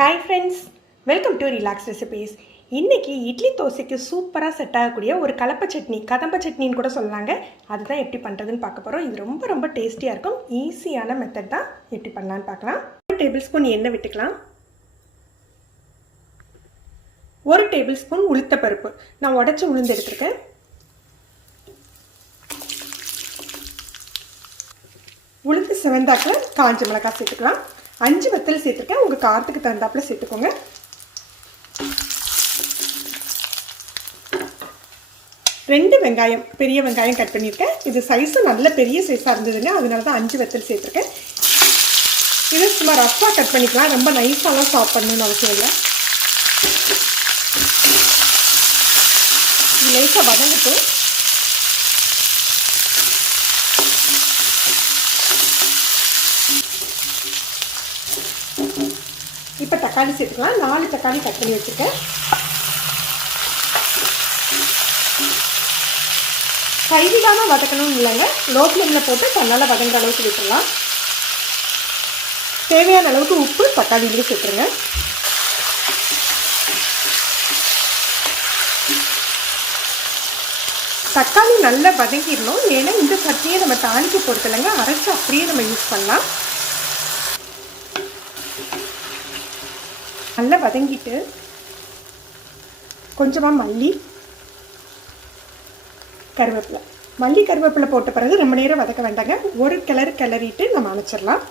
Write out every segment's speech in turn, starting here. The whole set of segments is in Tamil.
Hi friends, welcome to Relax Recipes. இன்னைக்கு இட்லி தோசைக்கு சூப்பரா செட் ஆகக்கூடிய ஒரு கலப்பை சட்னி, கதம்ப சட்னின்னு கூட சொல்லலாங்க. அதுதான் எப்படி பண்றதுன்னு பார்க்க போறோம். இது ரொம்ப டேஸ்டியா இருக்கும். ஈஸியான மெத்தட் தான். எப்படி பண்ணலாம்னு பார்க்கலாம். 1 டேபிள்ஸ்பூன் எண்ணெய் விட்டுக்கலாம். 1 டேபிள்ஸ்பூன் உளுத்த பருப்பு. நான் உடைச்ச உளுந்து எடுத்துர்க்கேன். உளுந்து செவந்தாக்க காஞ்ச மிளகாய் சேர்த்துக்கலாம். 5 வத்தல் சேர்த்துருக்கேன். உங்கள் காரத்துக்கு தகுந்தாப்புல சேர்த்துக்கோங்க. ரெண்டு வெங்காயம், பெரிய வெங்காயம் கட் பண்ணியிருக்கேன். இது சைஸு நல்ல பெரிய சைஸாக இருந்ததுங்க, அதனால தான் 5 வத்தல் சேர்த்துருக்கேன். இது சும்மா ரஃப்பாக கட் பண்ணிக்கலாம், ரொம்ப நைஸாலாம் சாப் பண்ணணும்னு அவசியம் இல்லை. லேசாக வதங்கிட்டு இப்போ தக்காளி சேர்த்துக்கலாம். 4 தக்காளி கட் பண்ணி வச்சுருக்கேன். கைவிடாமல் வதக்கணும்னு இல்லைங்க, லோ ஃப்ளேமில் போட்டு தன்னால் வதங்குற அளவுக்கு விட்டுடலாம். தேவையான அளவுக்கு உப்பு தக்காளியிலே சேர்த்துருங்க. தக்காளி நல்லா வதங்கிடணும், ஏன்னா இந்த சட்னியை நம்ம தாளிக்க போகிறது இல்லைங்க, அரைச்சி அப்படியே நம்ம யூஸ் பண்ணலாம். நல்லா வதங்கிட்டு கொஞ்சமாக மல்லி கருவேப்பிலை, மல்லி கருவேப்பிலை போட்ட பிறகு ரொம்ப நேரம் வதக்க வேண்டாங்க, ஒரு கிளறிட்டு நம்ம அணைச்சிடலாம்.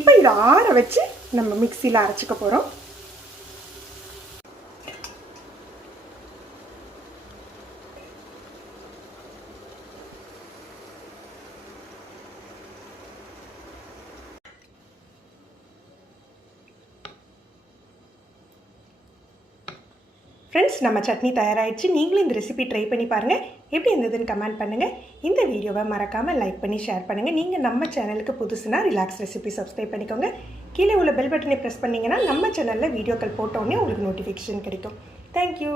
இப்போ இதை ஆற வச்சு நம்ம மிக்சியில் அரைச்சிக்க போகிறோம். ஃப்ரெண்ட்ஸ், நம்ம சட்னி தயாராகிடுச்சு. நீங்களும் இந்த ரெசிபி ட்ரை பண்ணி பாருங்கள். எப்படி இருந்ததுன்னு கமெண்ட் பண்ணுங்கள். இந்த வீடியோவை மறக்காமல் லைக் பண்ணி ஷேர் பண்ணுங்கள். நீங்கள் நம்ம சேனலுக்கு புதுசுனா ரிலாக்ஸ் ரெசிபி சப்ஸ்கிரைப் பண்ணிக்கோங்க. கீழே உள்ள பெல் பட்டனை ப்ரெஸ் பண்ணிங்கன்னா நம்ம சேனலில் வீடியோக்கள் போட்டோன்னே உங்களுக்கு நோட்டிஃபிகேஷன் கிடைக்கும். தேங்க்யூ.